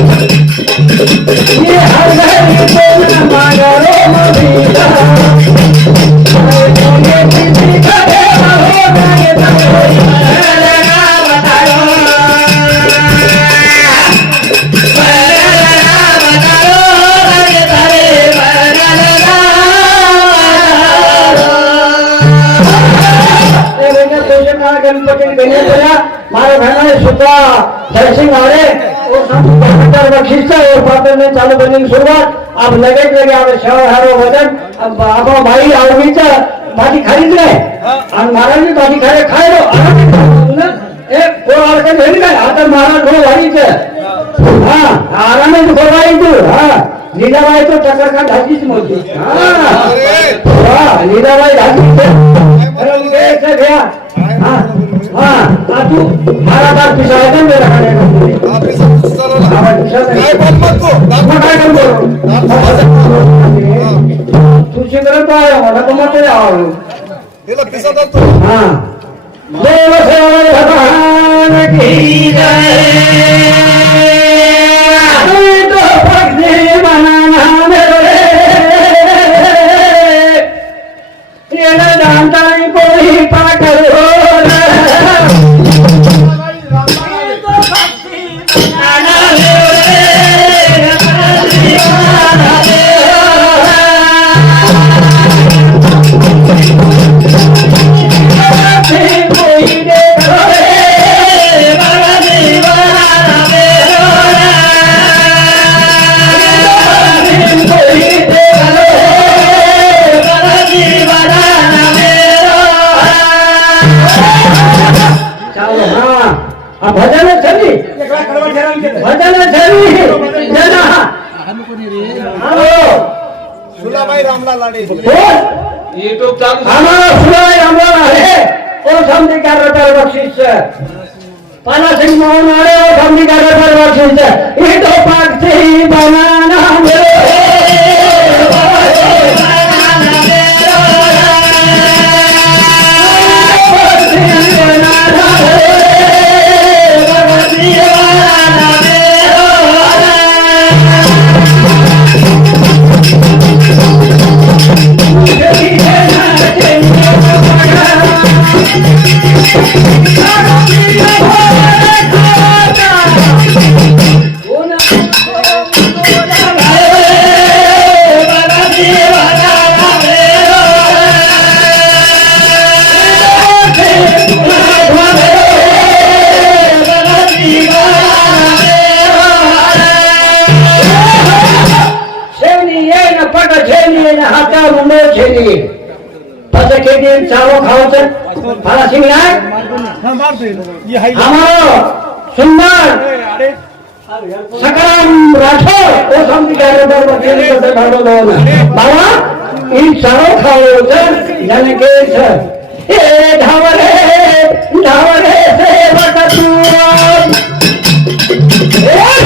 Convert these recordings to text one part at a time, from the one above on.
Yeah. Shiv Sena Ganpati Ganesh मारे बहना सुब्बा जयसिंह आड़े और बख्शीसा और पात्र ने चालू करने की शुरुआत अब लगे लगे आप शहर हरो वजन अब आप भाई आर्मी चा भाजी खरीद रहे और महाराज ने भाजी खाए खाए लो एक और आड़के नहीं गए आता महाराज को भाई चे हाँ आराम से खोलवाई तू हाँ नीलाबाई तो टक्कर का ढाकी से मोदी हाँ नीलाबाई ढाकी మనకు భారతదేశ సహాయం జరగాలి చూసిందంతా వడకమంటే రావాలి. ఇలా పిసదత్తు దేవ సేవ భగవాన్ করি। রে সুলাভাই রামলা লাড়ে ইউটিউব চালু আমার সুলাই রামলা লাড়ে ও সামনে কারবার বক্সিস পালা সিং মোহন আড়ে ও সামনে મુંડો છેની પછી કેદી ચાવો ખાવ છે ભાલા સિંહ નાય અમારો સુંદર સકરામ રાઠોડ ઓ સમજી ગયા બરોબર કેની સાથે ભાડો દો બાવા ઈ ચાવો ખાવો છે જાને કે છે એ ધાવરે ધાવરે સેવક તું એ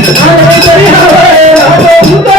I'm gonna